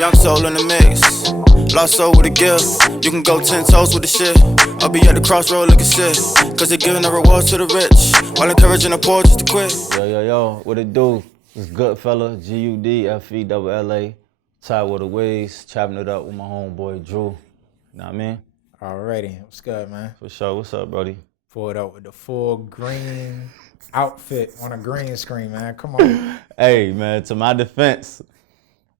Young soul in the mix, lost soul with a gift. You can go 10 toes with the shit. I'll be at the crossroad looking sick, cause they're giving the rewards to the rich, while encouraging the poor just to quit. Yo, what it do? It's GudFella, GudFella, Tidewater Waves, chopping it up with my homeboy Drew. You know what I mean? Alrighty, what's good, man? For sure. What's up, brody? Pulled up with the full green outfit on a green screen, man. Come on. Hey, man, to my defense,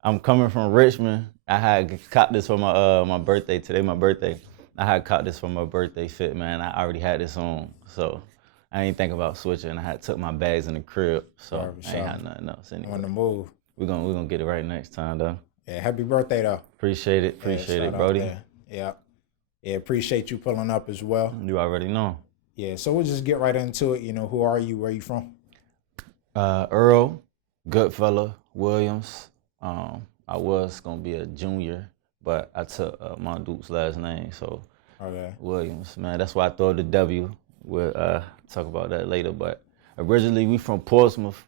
I'm coming from Richmond. I had caught this for my birthday. Today my birthday. I had caught this for my birthday fit, man. I already had this on, so I ain't think about switching. I had took my bags in the crib, so I ain't had nothing else anyway. On the move. We're gonna get it right next time, though. Yeah, happy birthday, though. Appreciate it, brody. Yeah, appreciate you pulling up as well. You already know. Yeah, so we'll just get right into it. You know, who are you? Where are you from? Earl, GudFella, Williams. I was gonna be a junior, but I took my Duke's last name, so okay. Williams, man. That's why I throw the W. We'll talk about that later. But originally we from Portsmouth,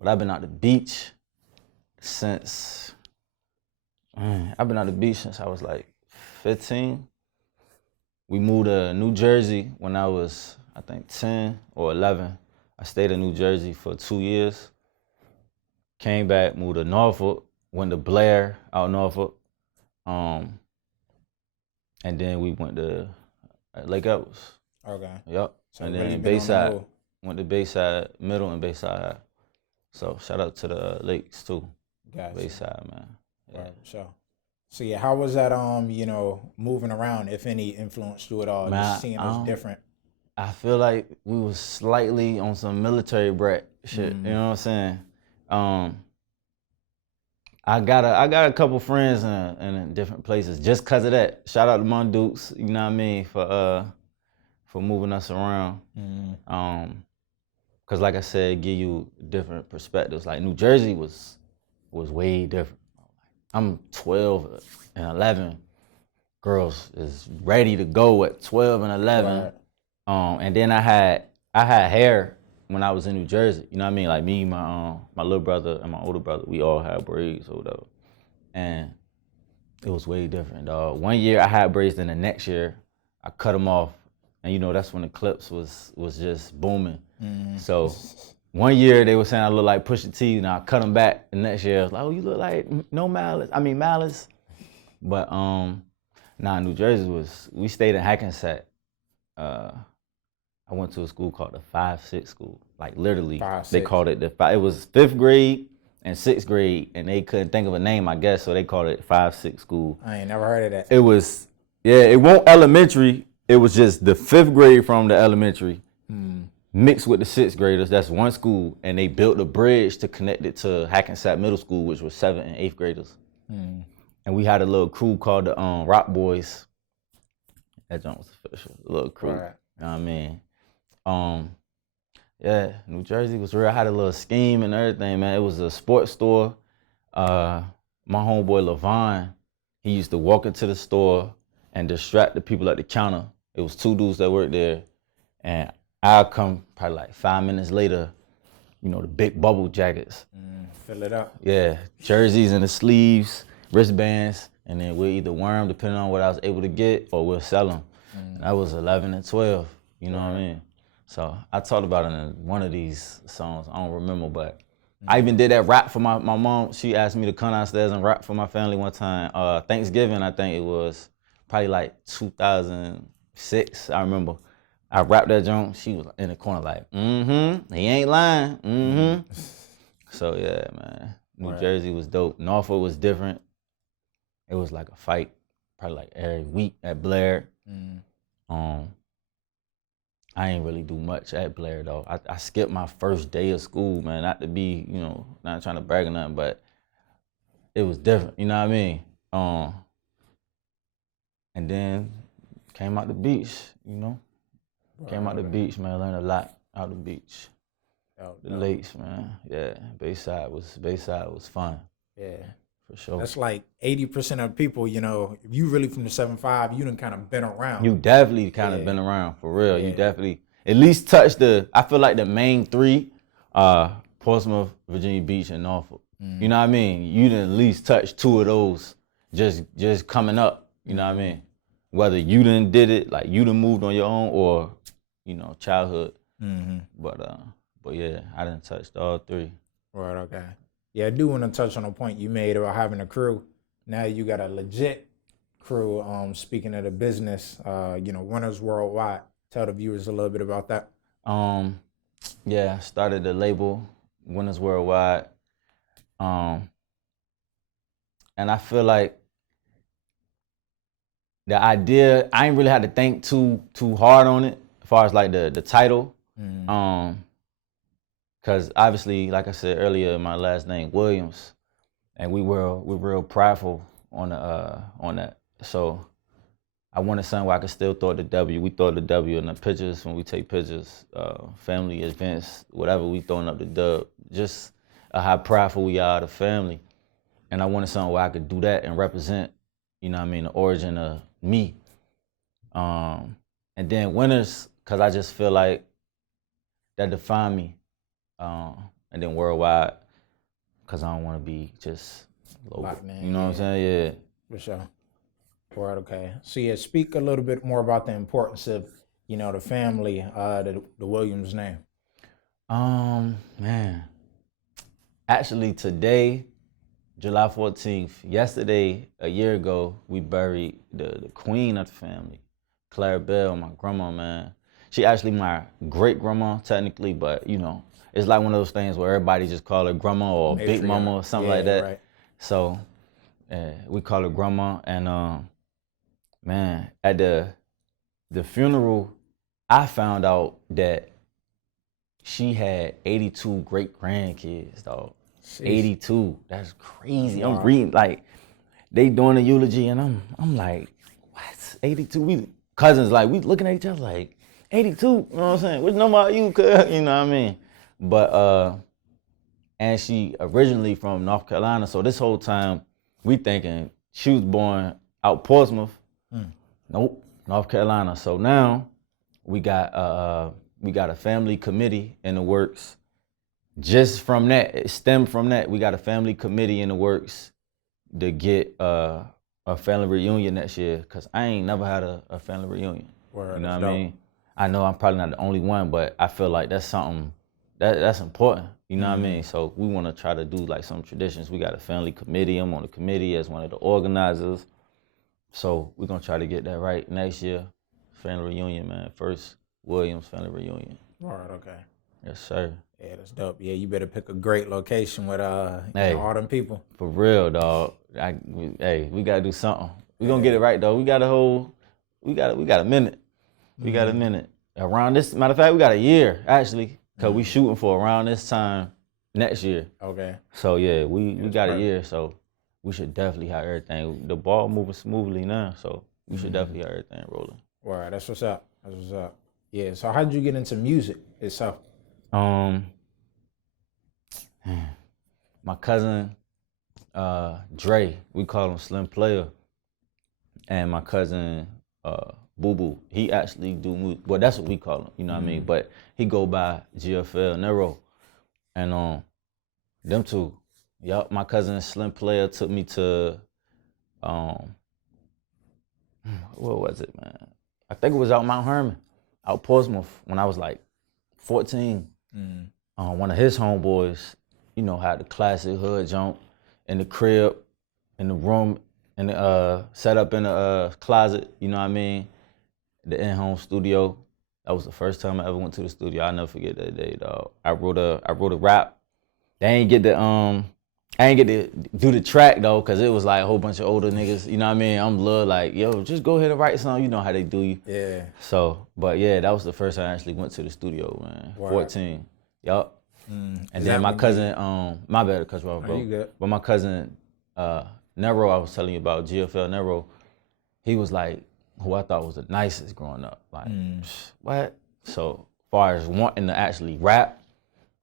but I've been out the beach since I was like 15. We moved to New Jersey when I was, I think, 10 or 11. I stayed in New Jersey for 2 years. Came back, moved to Norfolk, went to Blair out Norfolk. And then we went to Lake Edwards. Okay. Yep. So and really then been Bayside. Went to Bayside, Middle and Bayside. So shout out to the lakes too. Gotcha. Bayside, man. Yeah. Right, so yeah, how was that you know, moving around, if any, influenced you at all? Man, just seeing what's different. I feel like we was slightly on some military brat shit. You know what I'm saying? I got a couple friends in different places just cause of that. Shout out to my Dukes, you know what I mean, for moving us around. Cause like I said, give you different perspectives. Like New Jersey was way different. I'm 12 and 11. Girls is ready to go at 12 and 11. Right. And then I had hair when I was in New Jersey. You know what I mean? Like me, my little brother and my older brother, we all had braids or whatever. And it was way different, dog. 1 year I had braids, then the next year I cut them off. And you know, that's when the clips was just booming. So 1 year they were saying I look like Pusha T, and I cut them back. The next year I was like, oh, you look like Malice. But New Jersey we stayed in Hackensack. I went to a school called the 5-6 school. Like literally, they called it it was 5th grade and 6th grade, and they couldn't think of a name, I guess, so they called it 5-6 school. I ain't never heard of that. It was, it wasn't elementary. It was just the 5th grade from the elementary mixed with the 6th graders. That's one school, and they built a bridge to connect it to Hackensack Middle School, which was 7th and 8th graders. And we had a little crew called the Rock Boys. That joint was official, a little crew. Right. You know what I mean? New Jersey was real. I had a little scheme and everything, man. It was a sports store. My homeboy LeBron, he used to walk into the store and distract the people at the counter. It was 2 dudes that worked there, and I'll come probably like 5 minutes later, you know, the big bubble jackets. Fill it up. Yeah, jerseys and the sleeves, wristbands, and then we'll either wear them depending on what I was able to get, or we'll sell them. I was 11 and 12, you know what I mean? So I talked about it in one of these songs, I don't remember, but I even did that rap for my mom. She asked me to come downstairs and rap for my family one time. Thanksgiving, I think it was, probably like 2006, I remember. I rapped that joint, she was in the corner like, he ain't lying, So yeah, man, New Jersey was dope. Norfolk was different. It was like a fight, probably like every week at Blair. I ain't really do much at Blair though. I skipped my first day of school, man, not to be, you know, not trying to brag or nothing, but it was different, you know what I mean? And then came out the beach, you know? Came out the beach, man, learned a lot out the beach. The lakes, man, yeah. Bayside was fun. Yeah. For sure. That's like 80% of people, you know, if you really from the 7-5, you done kind of been around. You definitely kind of been around, for real. You definitely at least touched I feel like the main 3, Portsmouth, Virginia Beach, and Norfolk. You know what I mean? You done at least touch 2 of those just coming up. You know what I mean? Whether you done did it, like you done moved on your own, or childhood. But yeah, I done touched all 3. Right. Okay. Yeah, I do want to touch on a point you made about having a crew. Now you got a legit crew. Speaking of the business, Winners Worldwide. Tell the viewers a little bit about that. Yeah, I started the label Winners Worldwide. And I feel like the idea, I ain't really had to think too hard on it as far as like the title. Cause obviously, like I said earlier, my last name Williams, and we're real prideful on that. So I wanted something where I could still throw the W. We throw the W in the pictures when we take pictures, family events, whatever, we throwing up the dub. Just how prideful we are, the family. And I wanted something where I could do that and represent, the origin of me. And then Winners, because I just feel like that define me. And then Worldwide, because I don't want to be just local. You know what I'm saying? Yeah. For sure. Right, okay. So yeah, speak a little bit more about the importance of, the family, the Williams name. Man. Actually today, July 14th, yesterday, a year ago, we buried the queen of the family, Clara Bell, my grandma, man. She actually my great grandma technically, but it's like one of those things where everybody just call her grandma or big mama or something like that. Right. So we call her grandma, and man, at the funeral, I found out that she had 82 great grandkids, dog. Jeez. 82. That's crazy. Wow. I'm reading, like, they doing a eulogy, and I'm like, what? 82? We cousins, like, we looking at each other like, 82? You know what I'm saying? Which number are you, cuz? You know what I mean? But, and she originally from North Carolina, so this whole time, we thinking she was born out Portsmouth. Nope, North Carolina. So now, we got a family committee in the works. Just from that, it stemmed from that. We got a family committee in the works to get a family reunion next year, because I ain't never had a family reunion. Word, you know what I mean? I know I'm probably not the only one, but I feel like that's something that's important. You know what I mean? So we want to try to do like some traditions. We got a family committee. I'm on the committee as one of the organizers. So we're going to try to get that right next year. Family reunion, man. First Williams family reunion. All right, okay. Yes, sir. Yeah, that's dope. Yeah, you better pick a great location with all them people. For real, dog. We gotta do something. We gonna get it right though. We got a minute. We got a minute. Around this, matter of fact, we got a year actually, cause we shooting for around this time next year. Okay. So yeah, we got a year, so we should definitely have everything. The ball moving smoothly now, so we should definitely have everything rolling. All right, that's what's up. Yeah. So how'd you get into music itself? My cousin, Dre, we call him Slim Player, and my cousin, Boo Boo, he actually do music. Well, that's what we call him, you know what I mean? But he go by GudFella Nero, and them two. Yup, my cousin Slim Player took me to, what was it, man? I think it was out Mount Herman, out Portsmouth, when I was like 14. One of his homeboys, had the classic hood jump in the crib, in the room, and set up in a closet, you know what I mean? The in-home studio. That was the first time I ever went to the studio. I'll never forget that day, dog. I wrote a rap. I ain't get to do the track though, cause it was like a whole bunch of older niggas, you know what I mean? I'm like, yo, just go ahead and write something, you know how they do you. Yeah. So, but yeah, that was the first time I actually went to the studio, man. Wow. 14. Yup. And then my cousin, my bad, cuz bro. You good. But my cousin, Nero, I was telling you about, GudFella Nero, he was like, who I thought was the nicest growing up. Like, what? So, as far as wanting to actually rap,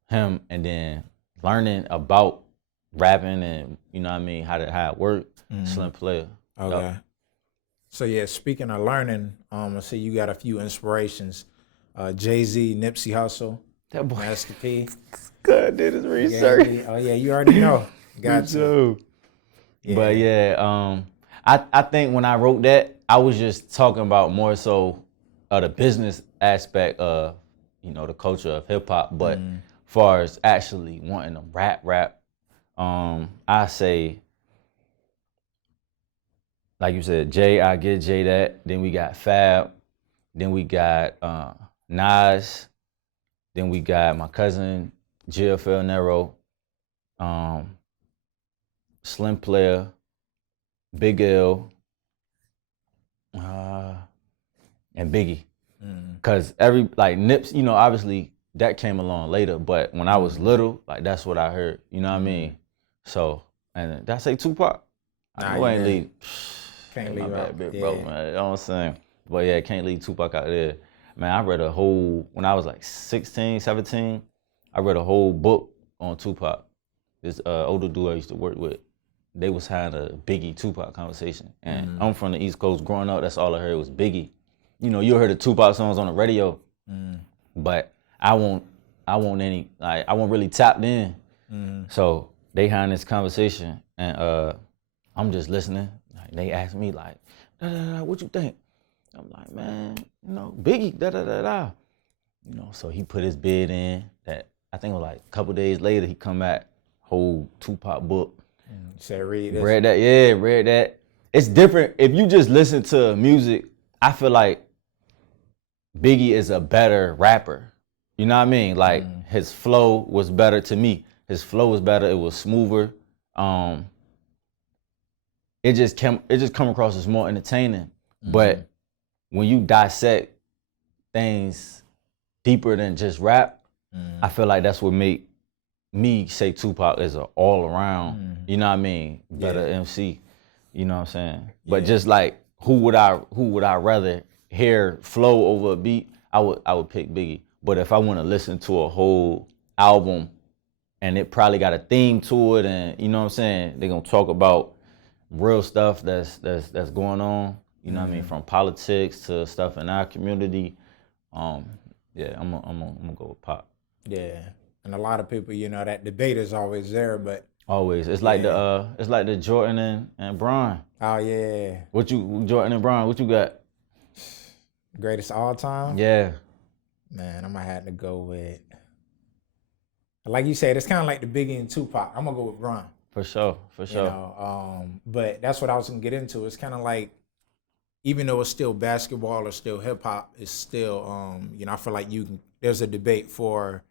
him, and then learning about rapping and, you know what I mean, how it worked, Slim Player. Okay. Yep. So yeah, speaking of learning, I see you got a few inspirations. Jay-Z, Nipsey Hussle, that boy, Master P. Good, did his research. Oh yeah, you already know. Got For to. sure. Yeah. But yeah, I think when I wrote that, I was just talking about more so the business aspect of, you know, the culture of hip hop. But far as actually wanting to rap, I say, like you said, Jay, I get Jay that. Then we got Fab. Then we got Nas. Then we got my cousin GudFella Nero, Slim Player, Big L, and Biggie. Cause like Nips, you know, obviously that came along later, but when I was little, like that's what I heard. You know what I mean? So, and did I say Tupac? Nah, I know I ain't you leave. Can't My leave bad, out. big Yeah. bro, man. You know what I'm saying? But yeah, can't leave Tupac out there. Man, I read a whole, when I was like 16, 17, I read a whole book on Tupac. This older dude I used to work with, they was having a Biggie Tupac conversation. And I'm from the East Coast. Growing up, that's all I heard was Biggie. You know, you heard the Tupac songs on the radio, but I won't really tapped in. So they having this conversation, and I'm just listening. Like, they asked me like, what you think? I'm like, man, you know, Biggie, You know, so he put his bid in. That I think it was like a couple days later, he come back, whole Tupac book. Say read this. Read that. It's different. If you just listen to music, I feel like Biggie is a better rapper. You know what I mean? Like his flow was better to me. His flow was better. It was smoother. It just come across as more entertaining. But when you dissect things deeper than just rap, I feel like that's what make me say Tupac is an all around, you know what I mean, better MC. You know what I'm saying? But just like who would I rather hear flow over a beat? I would pick Biggie. But if I want to listen to a whole album and it probably got a theme to it, and you know what I'm saying, they're gonna talk about real stuff that's going on, you know what I mean, from politics to stuff in our community. Yeah, I'm gonna go with Pop. Yeah. And a lot of people, you know, that debate is always there, but Always. It's like the Jordan and Bron. oh yeah. Jordan and Bron, what you got? Greatest all time? Yeah. Man, I'm gonna have to go with, like you said, it's kind of like the Biggie and Tupac. I'm gonna go with Bron. For sure. You know, but that's what I was gonna get into. It's kind of like, even though it's still basketball or still hip hop, it's still, you know, I feel like there's a debate for,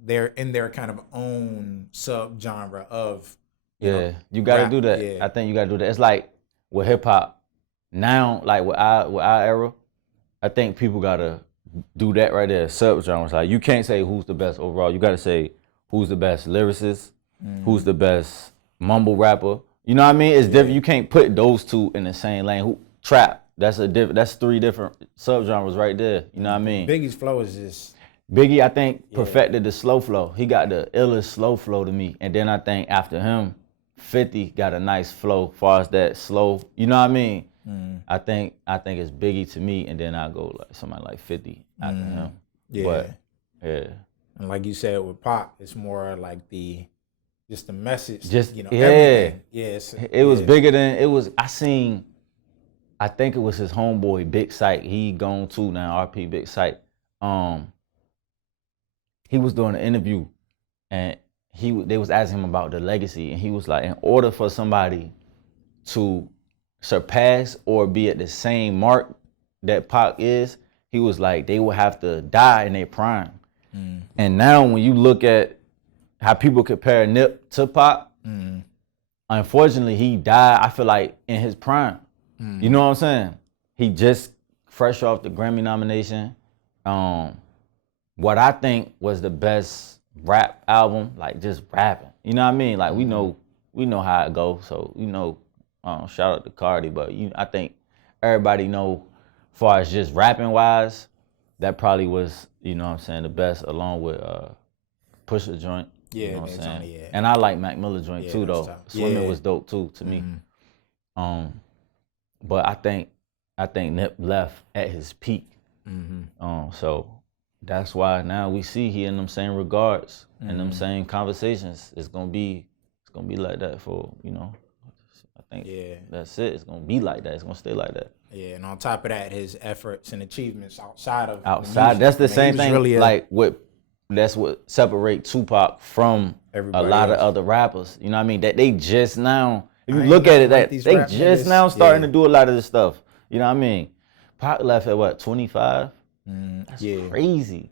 they're in their kind of own subgenre of, you gotta do that. Yeah. I think you gotta do that. It's like with hip hop now, like with our era, I think people gotta do that right there. Subgenres. Like you can't say who's the best overall. You gotta say who's the best lyricist, who's the best mumble rapper. You know what I mean? It's different. You can't put those two in the same lane. Trap. That's three different subgenres right there. You know what I mean? Biggie's flow is just. Biggie, I think, perfected the slow flow. He got the illest slow flow to me. And then I think after him, 50 got a nice flow as far as that slow. You know what I mean? I think it's Biggie to me, and then I go like somebody like 50 after him. Yeah. But, yeah. And like you said with Pop, it's more like just the message. Just, you know, yeah. everything. Yes. It was bigger than, I think it was his homeboy, Big Sight. He gone too now, RP Big Sight. He was doing an interview, and they was asking him about the legacy, and he was like, in order for somebody to surpass or be at the same mark that Pac is, he was like, they would have to die in their prime. And now when you look at how people compare Nip to Pac, unfortunately he died, I feel like, in his prime. You know what I'm saying? He just fresh off the Grammy nomination. What I think was the best rap album, like just rapping. You know what I mean? Like we know how it goes. So shout out to Cardi, but I think everybody know, as far as just rapping wise, that probably was, you know what I'm saying, the best, along with Pusha joint. Yeah, you know what I'm saying? yeah. And I like Mac Miller joint too though. Tough. Swimming was dope too to me. But I think Nip left at his peak. So that's why now we see he in them same regards and them same conversations. It's gonna be gonna be like that for, I think Yeah. that's it. It's gonna be like that. It's gonna stay like that. Yeah, and on top of that, his efforts and achievements outside of the Outside, music. that's the I mean, he same was thing. really Like that's what separate Tupac from Everybody a lot else. of other rappers. You know what I mean? That they just now, if I you ain't look at it, nothing like that these they rap just niggas. now starting Yeah. to do a lot of this stuff. You know what I mean? Pac left at what, 25? That's yeah. crazy.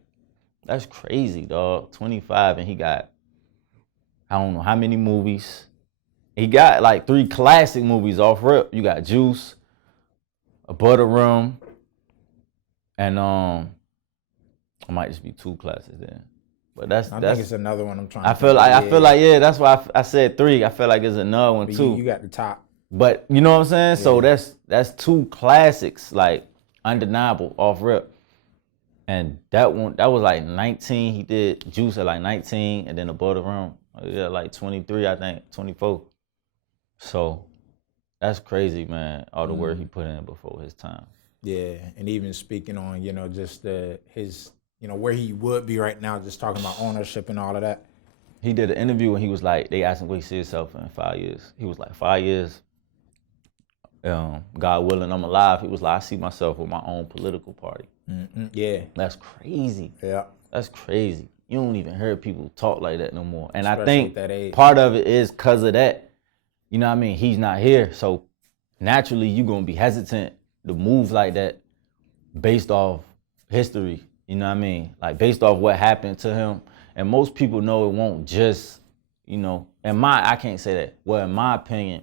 That's crazy, dog. 25, and he got, I don't know how many movies. He got like 3 classic movies off rip. You got Juice, A Butter Rum, and it might just be 2 classics then. But I think it's another one I'm trying I to feel think like of. I feel like that's why I said 3. I feel like there's another one But too. you got the top. But you know what I'm saying? So Yeah. that's 2 classics, like undeniable off rip. And that was like 19. He did Juice at like 19, and then The Butter Rum, yeah, like 23, I think, 24. So that's crazy, man. All the work he put in before his time. Yeah, and even speaking on, just his, where he would be right now, just talking about ownership and all of that. He did an interview and he was like, they asked him where he see himself in 5 years. He was like, 5 years, God willing, I'm alive. He was like, I see myself with my own political party. Yeah. That's crazy. Yeah. That's crazy. You don't even hear people talk like that no more. And Especially I think at that age. part of it is because of that. You know what I mean? He's not here. So naturally, you're going to be hesitant to move like that based off history. You know what I mean? Like based off what happened to him. And most people know it won't just, I can't say that. Well, in my opinion,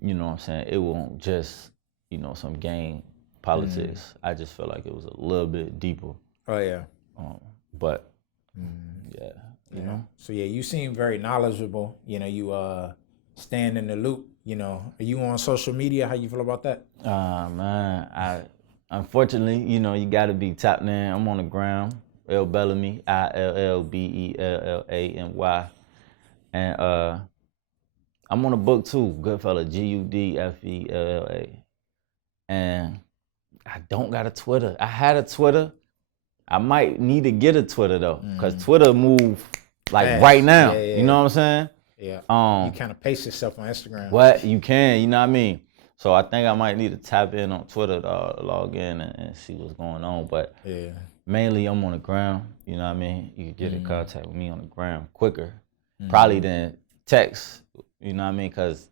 you know what I'm saying? It won't just, some game politics. I just feel like it was a little bit deeper. Oh, yeah. But, yeah, you know? So, yeah, you seem very knowledgeable. You stand in the loop. Are you on social media? How you feel about that? Man, unfortunately, you got to be tapped in. I'm on the ground. L Bellamy, ILLBELLAMY. And I'm on a book too, GudFella, GudFella. And I don't got a Twitter. I had a Twitter. I might need to get a Twitter though, because Twitter move like Fast. right now. Yeah. You know what I'm saying? Yeah. You kind of pace yourself on Instagram. What you can, you know what I mean? So I think I might need to tap in on Twitter to log in and see what's going on. But Yeah. mainly I'm on the ground, you know what I mean? You can get in contact with me on the ground quicker, probably than text, you know what I mean? Because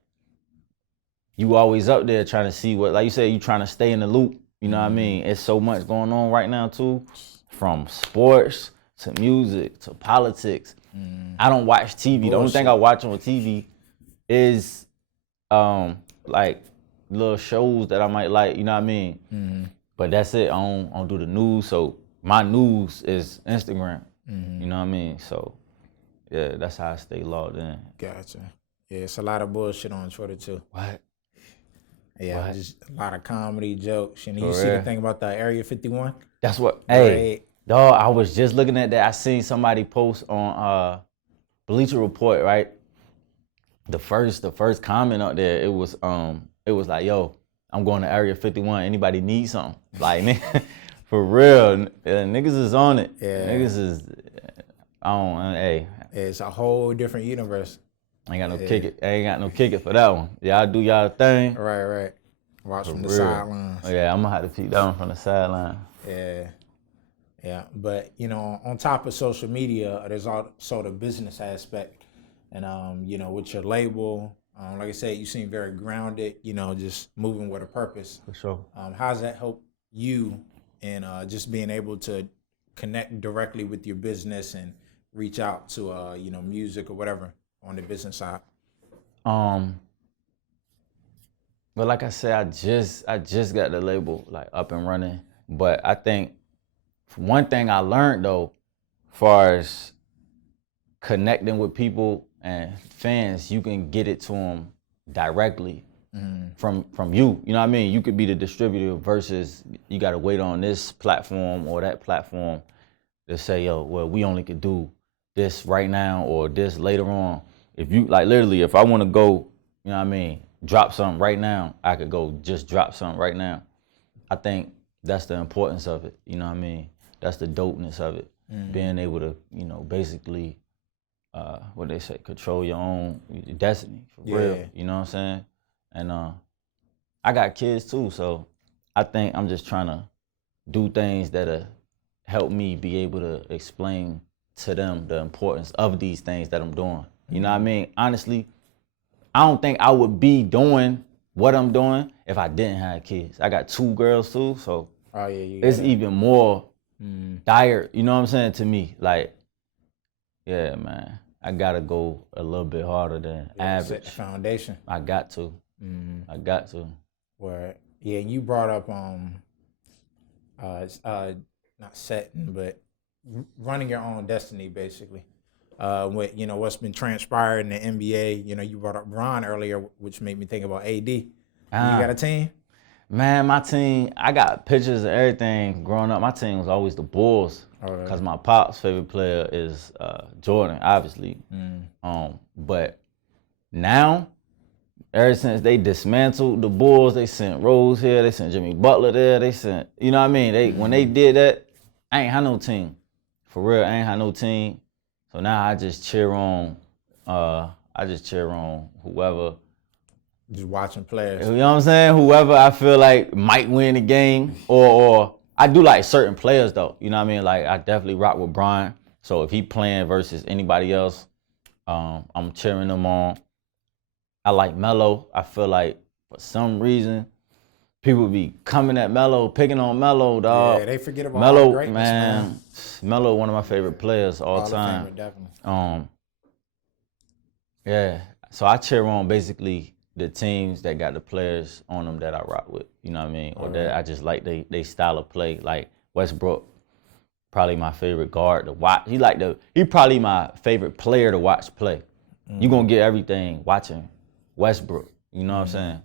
you always up there trying to see what, like you said, you trying to stay in the loop, you know what I mean? It's so much going on right now too, from sports to music to politics. I don't watch TV. The only thing I watch on TV is like little shows that I might like, you know what I mean? But that's it. I don't do the news. So my news is Instagram. You know what I mean? So yeah, that's how I stay logged in. Gotcha. Yeah, it's a lot of bullshit on Twitter too. What? Yeah, What? just a lot of comedy jokes. And you For see the real? thing about the Area 51? That's what. Hey, Right. dog. I was just looking at that. I seen somebody post on Bleacher Report. Right. The first comment up there, it was like, yo, I'm going to Area 51. Anybody need something? Like, for real, niggas is on it. Yeah. Niggas is on. Hey, It's a whole different universe. I ain't got no kick it. I ain't got no kick it for that one. Y'all do y'all thing. Right. Watch from the real. sidelines. Oh, yeah, I'm gonna have to peek that one from the sideline. Yeah. But, on top of social media, there's also the business aspect. And, with your label, like I said, you seem very grounded, just moving with a purpose. For sure. How does that help you in just being able to connect directly with your business and reach out to, music or whatever on the business side? But like I said, I just got the label like up and running. But I think one thing I learned though, far as connecting with people and fans, you can get it to them directly from you. You know what I mean? You could be the distributor versus you got to wait on this platform or that platform to say, yo, well, we only could do this right now or this later on. If you like literally, if I want to go, you know what I mean, drop something right now, I could go just drop something right now. I think that's the importance of it. You know what I mean? That's the dopeness of it. Being able to, basically what they say, control your own destiny for real. You know what I'm saying? And I got kids too, so I think I'm just trying to do things that help me be able to explain to them the importance of these things that I'm doing. You know what I mean? Honestly, I don't think I would be doing what I'm doing if I didn't have kids. I got 2 girls too, so it's even more dire, you know what I'm saying, to me. Like, yeah, man, I gotta go a little bit harder than average. Set the foundation. I got to. I got to. Where, yeah, you brought up not setting, but running your own destiny, basically. With what's been transpired in the NBA. You brought up Bron earlier, which made me think about AD. You got a team? Man, my team, I got pictures of everything. Growing up, my team was always the Bulls, because my pop's favorite player is Jordan, obviously. But now, ever since they dismantled the Bulls, they sent Rose here, they sent Jimmy Butler there, they sent, you know what I mean? When they did that, I ain't had no team. For real, I ain't had no team. So now I just cheer on whoever. Just watching players. You know what I'm saying? Whoever I feel like might win the game, or I do like certain players though. You know what I mean? Like I definitely rock with Bron. So if he playing versus anybody else, I'm cheering him on. I like Melo. I feel like for some reason people be coming at Melo, picking on Melo, dog. Yeah, they forget about Melo, greatness, man. Melo, one of my favorite players all time. Famer, definitely. Yeah. So I cheer on basically the teams that got the players on them that I rock with. You know what I mean? Or that I just like they style of play. Like Westbrook, probably my favorite guard to watch. He probably my favorite player to watch play. You gonna get everything watching Westbrook. You know what I'm saying?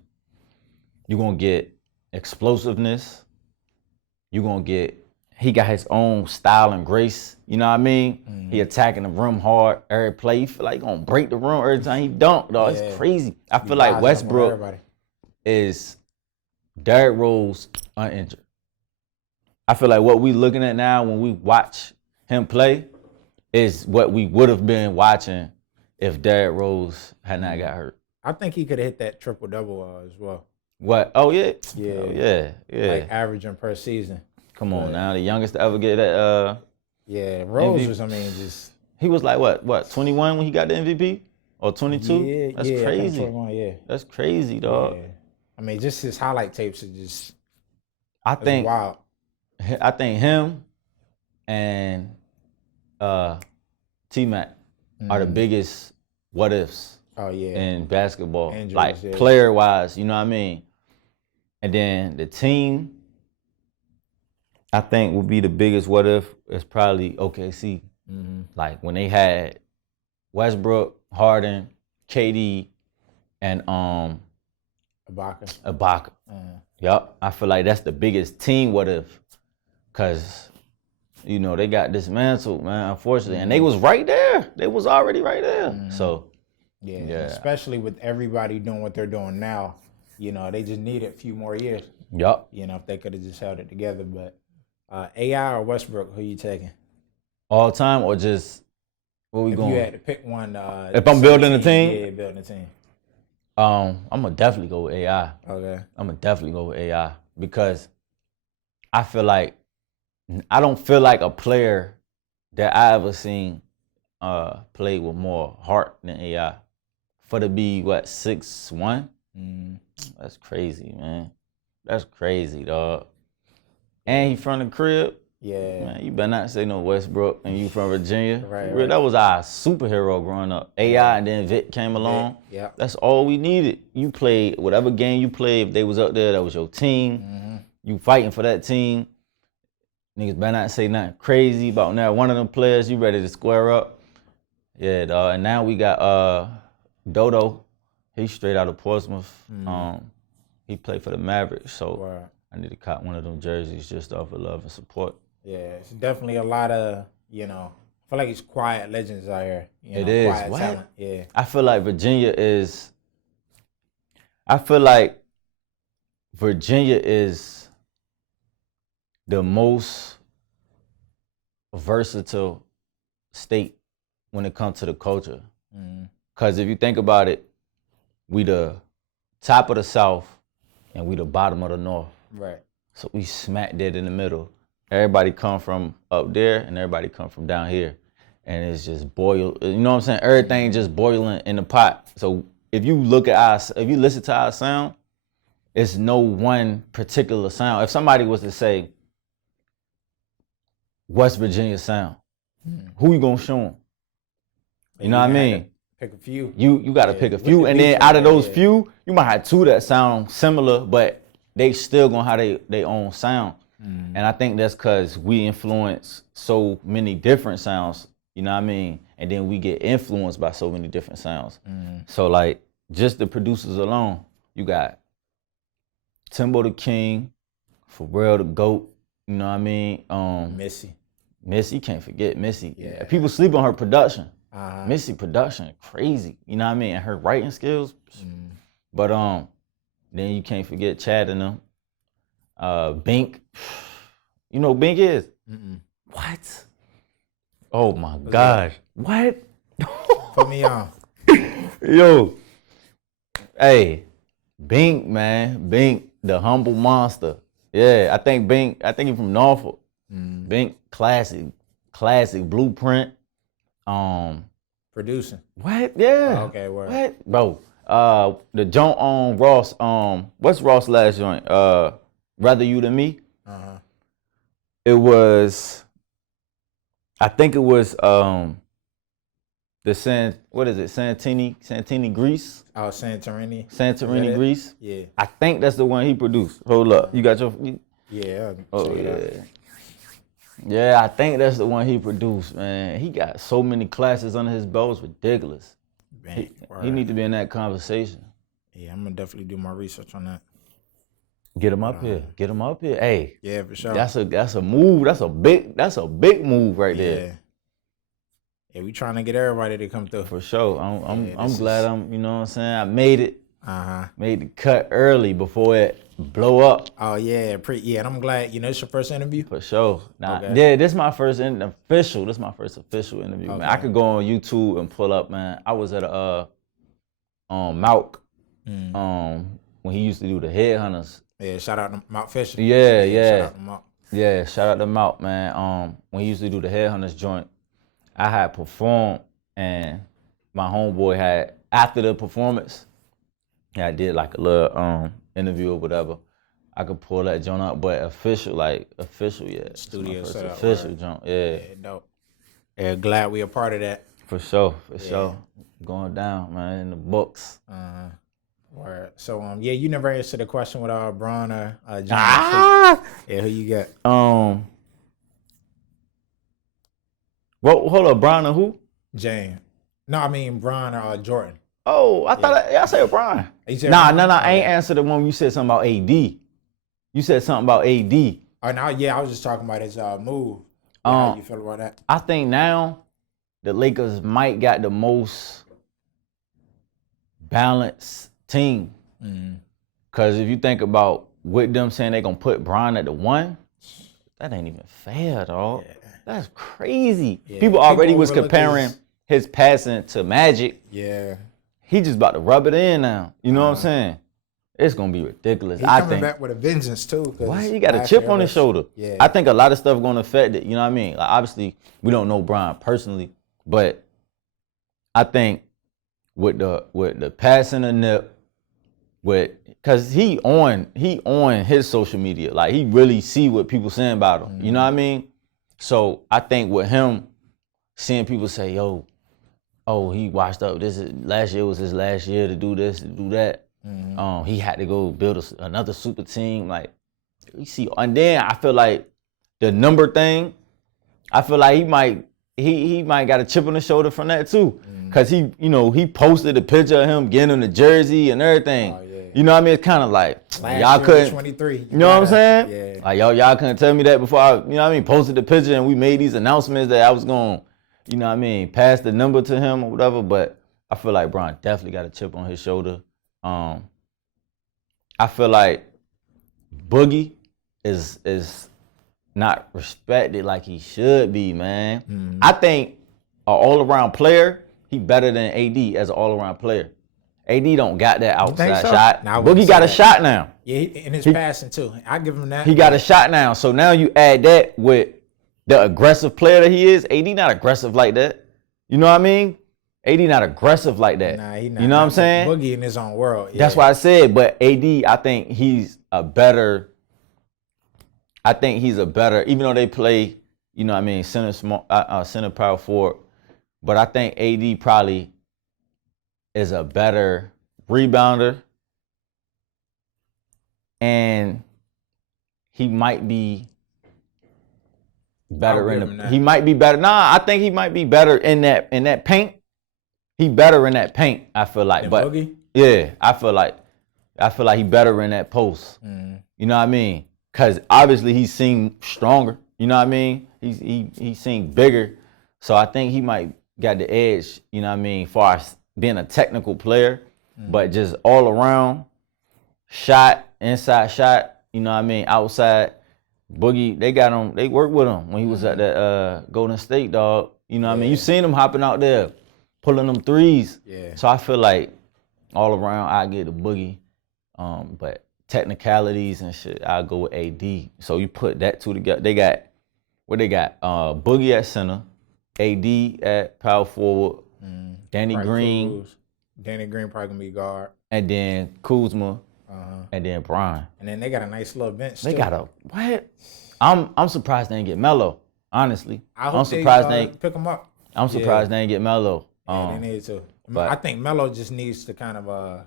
You gonna get explosiveness. You gonna get, he got his own style and grace. You know what I mean? He attacking the rim hard every play. You feel like he gonna break the rim every time he dunk, dog. It's crazy. I feel like Westbrook is Derrick Rose uninjured. I feel like what we looking at now when we watch him play is what we would have been watching if Derrick Rose had not got hurt. I think he could have hit that triple-double as well. What? Oh, yeah? Yeah. Oh, yeah. Like averaging per season. Come on now. The youngest to ever get that. Yeah, Rose MVP. was, just. He was like, what, 21 when he got the MVP? Or 22? Yeah, That's yeah, crazy. 21, yeah. That's crazy, dog. Yeah. I mean, just his highlight tapes are just I think wild. I think him and T-Mac are the biggest what ifs in basketball. Injuries, like player wise, you know what I mean? And then the team, I think would be the biggest what if is probably OKC. Like when they had Westbrook, Harden, KD, and Ibaka. Yup. I feel like that's the biggest team what if. Cause, they got dismantled, man, unfortunately. And they was right there. They was already right there. So yeah. Especially with everybody doing what they're doing now, they just need a few more years. Yup. If they could have just held it together. But AI or Westbrook, who you taking? All time or just where we going? If you had to pick one. If I'm building a team? Yeah, building a team. I'm gonna definitely go with AI. Okay. I'm gonna definitely go with AI because I don't feel like a player that I ever seen play with more heart than AI. For to be 6'1"? That's crazy, man. That's crazy, dog. And he from the crib. Yeah. Man, you better not say no Westbrook and you from Virginia. Right. That was our superhero growing up. AI and then Vic came along. Yeah. That's all we needed. You played whatever game you played. If they was up there, that was your team. You fighting for that team. Niggas better not say nothing crazy about now. One of them players, you ready to square up. Yeah, dog. And now we got Dodo. He's straight out of Portsmouth. He played for the Mavericks, so I need to cop one of them jerseys just off of love and support. Yeah, it's definitely a lot of, I feel like it's quiet legends out here. It is. Quiet what? talent. Yeah. I feel like Virginia is the most versatile state when it comes to the culture. Because if you think about it, we the top of the South and we the bottom of the North. Right. So we smack dead in the middle. Everybody come from up there and everybody come from down here. And it's just boil, you know what I'm saying? Everything just boiling in the pot. So if you listen to our sound, it's no one particular sound. If somebody was to say West Virginia sound, who you gonna show them? You know what I mean? Pick a few. You gotta pick a few, and then out of those few, you might have two that sound similar, but they still gonna have their own sound. And I think that's because we influence so many different sounds, you know what I mean? And then we get influenced by so many different sounds. So like, just the producers alone, you got Timbo the King, Pharrell the GOAT, you know what I mean? Missy, can't forget Missy. Yeah. People sleep on her production. Missy production, crazy, you know what I mean? And her writing skills. But then you can't forget Chad and them. Bink, you know who Bink is? What? Oh my gosh, what? Put me on. Yo, hey, Bink, man, Bink, the humble monster. Yeah, I think he from Norfolk. Bink, classic blueprint. Producing. What? Yeah. Oh, okay, word. What, bro? The joint on Ross. What's Ross' last joint? Rather You Than Me. It was. I think it was what is it? Santini Grease. Oh, Santorini. Santorini Grease. Yeah. I think that's the one he produced. Hold up, you got your. Yeah. Oh yeah. Yeah, I think that's the one he produced, man. He got so many classes under his belt, it's ridiculous. He need to be in that conversation. Yeah, I'm gonna definitely do my research on that. Get him up here. Get him up here. Hey. Yeah, for sure. That's a move. That's a big move right there. Yeah, we trying to get everybody to come through. For sure. I'm glad you know what I'm saying? I made it. Made the cut early before it blow up. Oh yeah, and I'm glad, it's your first interview? For sure. Yeah, this is my first official interview, man. I could go on YouTube and pull up, man. I was at Malk, when he used to do the Headhunters. Yeah, shout out to Mount Fisher. Yeah. Shout out to Mount. Yeah, shout out to Malk, man. When he used to do the Headhunters joint, I had performed, and my homeboy had, after the performance, I did like a little interview or whatever. I could pull that joint up, but official, yeah. Studio setup. Official joint, yeah. Yeah, dope. Yeah, glad we a part of that. For sure. Going down, man, in the books. Word. So you never answered the question with Bron or John. Yeah, who you got? Well, hold up, Bron or who? James. No, I mean Bron or Jordan. Oh, I thought I said Bron. Nah, I ain't answered the one when you said something about AD. You said something about AD. Oh, no, yeah, I was just talking about his move. How you feel about that? I think now the Lakers might got the most balanced team. Because if you think about with them saying they're going to put Bron at the 1, that ain't even fair, dog. Yeah. That's crazy. Yeah. People already was comparing his passing to Magic. Yeah. He just about to rub it in now. You know what I'm saying? It's going to be ridiculous. He's coming back with a vengeance, too. Why? He got a chip on his shoulder. Yeah. I think a lot of stuff going to affect it. You know what I mean? Like, obviously, we don't know Bron personally, but I think with the passing the nip, because he on his social media. Like, he really see what people saying about him. You know what I mean? So I think with him, seeing people say, yo, he washed up. Last year was his last year to do this, to do that. He had to go build another super team. Like, you see, and then I feel like the number thing, I feel like he might got a chip on the shoulder from that too. Cause he posted a picture of him getting the jersey and everything. Oh, yeah. You know what I mean? It's kind of like y'all couldn't. 23. You know what I'm saying? Yeah. Like y'all couldn't tell me that before I, you know what I mean? Posted the picture and we made these announcements that I was going, you know what I mean, pass the number to him or whatever. But I feel like Bron definitely got a chip on his shoulder. I feel like Boogie is not respected like he should be, man. I think all-around player, he better than AD as an all-around player. AD don't got that outside shot. Nah, Boogie got a shot now. Yeah, and his passing too. I give him that. He got a shot now. So now you add that with the aggressive player that he is. AD not aggressive like that. You know what I mean? AD not aggressive like that. Nah, he not. You know what I'm saying? Boogie in his own world. Yeah. That's why I said, but AD, I think he's a better, even though they play, you know what I mean, center power forward, but I think AD probably is a better rebounder, and he might be better he might be better. Nah, I think he might be better in that paint. He better in that paint, I feel like. But Boogie? Yeah, I feel like he better in that post. You know what I mean? Cause obviously he seemed stronger. You know what I mean? He seemed bigger. So I think he might got the edge, you know what I mean, far as being a technical player, but just all around shot, inside shot, you know what I mean, outside. Boogie, they worked with him when he was at the Golden State, dog. You know what I mean? You seen him hopping out there, pulling them threes. Yeah. So I feel like all around I get the Boogie. But technicalities and shit, I'll go with AD. So you put that two together. They got Boogie at center, AD at power forward, Danny Green. Danny Green probably gonna be guard. And then Kuzma. And then Brian. And then they got a nice little bench. They got a what? I'm surprised they didn't get Melo. Honestly, I'm surprised they pick them up. I'm surprised they didn't get Melo. They need to. I think Melo just needs to kind of,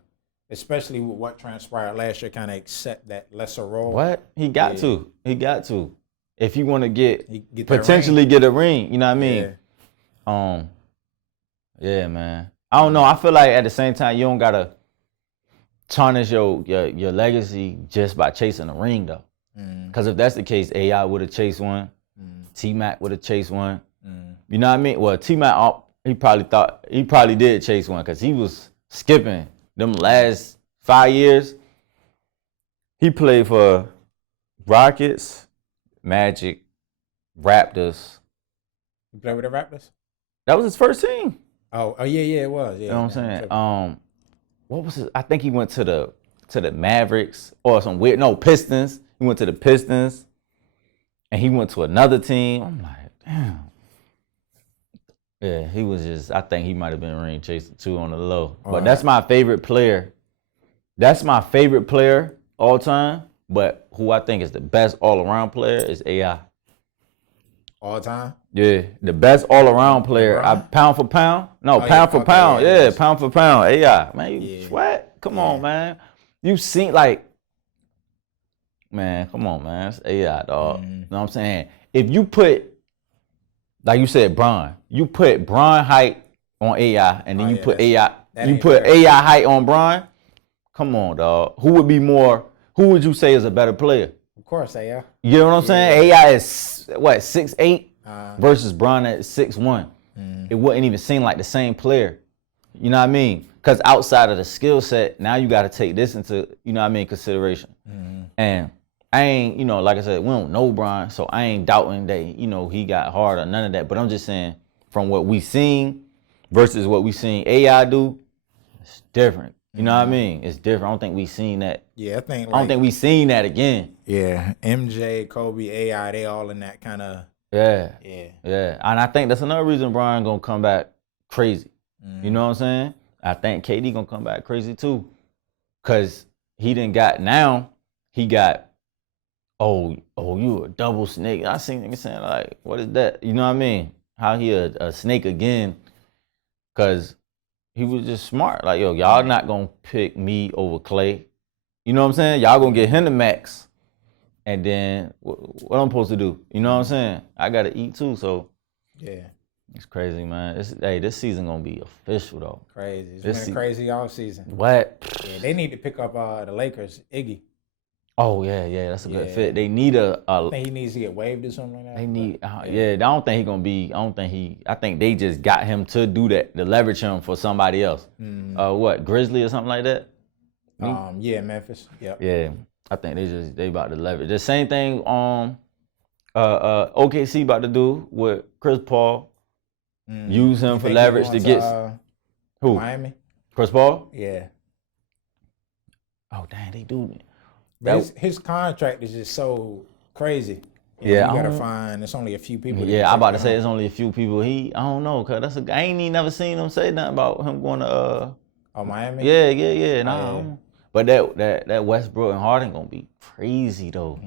especially with what transpired last year, kind of accept that lesser role. What? He got to. He got to. If you want to potentially get a ring, you know what I mean? Yeah, man. I don't know. I feel like at the same time you don't gotta tarnish your legacy just by chasing a ring though. Because if that's the case, AI would have chased one. T-Mac would have chased one. You know what I mean? Well, T-Mac, he probably did chase one because he was skipping them last 5 years. He played for Rockets, Magic, Raptors. You played with the Raptors? That was his first team. Oh yeah, it was. Yeah, you know what I'm saying? What was it? I think he went to the Mavericks or some weird. No, Pistons. He went to the Pistons, and he went to another team. I'm like, damn. Yeah, he was just. I think he might have been ring chaser too on the low. But that's my favorite player. That's my favorite player all time. But who I think is the best all around player is AI. All time? Yeah, the best all around player. Pound for pound. No, pound for pound. Yeah, pound for pound. AI. Man, you what? Come on, man. You seen man, come on, man. It's AI, dog. You know what I'm saying? If you put, like you said, Bron, you put Bron height on AI, and then you put AI height on Bron. Come on, dog. Who would you say is a better player? Of course, AI. You know what I'm saying? AI is what, 6'8" versus Bron at 6'1". It wouldn't even seem like the same player. You know what I mean? Because outside of the skill set, now you got to take this into, you know what I mean, consideration. And I ain't, you know, like I said, we don't know Bron, so I ain't doubting that, you know, he got hard or none of that. But I'm just saying, from what we seen versus what we seen AI do, it's different. You know what I mean? It's different. I don't think we seen that. Yeah, I don't think we seen that again. Yeah, MJ, Kobe, AI, they all in that kind of. Yeah. And I think that's another reason Bron gonna come back crazy. You know what I'm saying? I think KD gonna come back crazy too, cause he got, you a double snake. I seen niggas saying like, what is that? You know what I mean? How he a snake again? Cause he was just smart. Like, yo, y'all not gonna pick me over Clay. You know what I'm saying? Y'all gonna get him the max. And then what I'm supposed to do? You know what I'm saying? I gotta eat too, so yeah. It's crazy, man. This season gonna be official though. Crazy. It's been a crazy off season. What? Yeah, they need to pick up the Lakers, Iggy. Oh yeah, that's a good fit. They need I think he needs to get waived or something like that. They need, I don't think he gonna be. I think they just got him to do that, to leverage him for somebody else. What, Grizzly or something like that? Yeah, Memphis. Yep. Yeah, I think they about to leverage. The same thing OKC about to do with Chris Paul. use him for leverage to get who? Miami. Chris Paul? Yeah. Oh, dang, they do. His contract is just so crazy. You gotta find. It's only a few people. Yeah, I'm about to say it's only a few people. I don't know, cause I ain't even never seen him say nothing about him going to Miami. Yeah. Nah, but that Westbrook and Harden gonna be crazy though.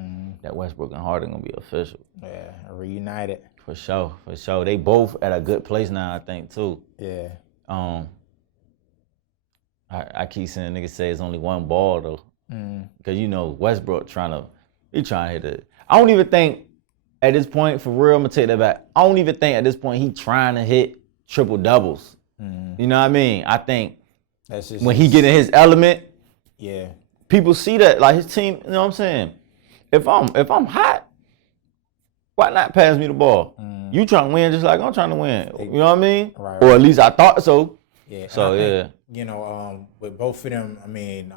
That Westbrook and Harden gonna be official. Yeah, reunited. For sure. They both at a good place now, I think too. Yeah. I keep seeing niggas say it's only one ball though, because Westbrook trying to hit it. I don't even think at this point, for real, I'm gonna take that back. I don't even think at this point he trying to hit triple doubles. You know what I mean? I think that's just when he get in his element, yeah, people see that, like his team. You know what I'm saying? If I'm hot, why not pass me the ball? You trying to win just like I'm trying to win. You know what I mean? Right. Or at least I thought so. Yeah. So think, with both of them, I mean,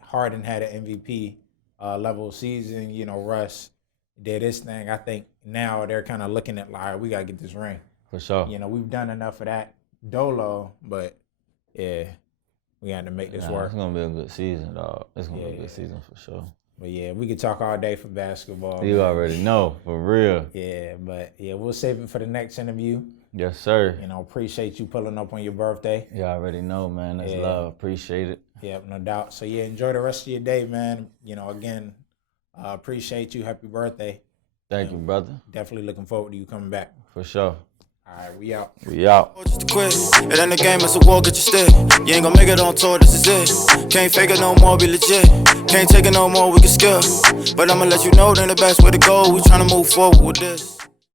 Harden had an MVP level season. Russ did his thing. I think now they're kind of looking at like, all right, we gotta get this ring. For sure. We've done enough of that Dolo, but yeah, we had to make this work. It's gonna be a good season, dog. It's gonna be a good season for sure. But yeah, we could talk all day for basketball. You already know, for real. Yeah, but yeah, we'll save it for the next interview. Yes, sir. Appreciate you pulling up on your birthday. You already know, man. That's love. Appreciate it. Yeah, no doubt. So yeah, enjoy the rest of your day, man. Again, appreciate you. Happy birthday. Thank you, brother. Definitely looking forward to you coming back. For sure. All right, we out. We out. Just to quit. It ain't a game, it's a war, get your stick. You ain't gonna make it on tour, this is it. Can't fake it no more, be legit. Can't take it no more, we can skip. But I'ma let you know, then the best way to go. We tryna move forward with this.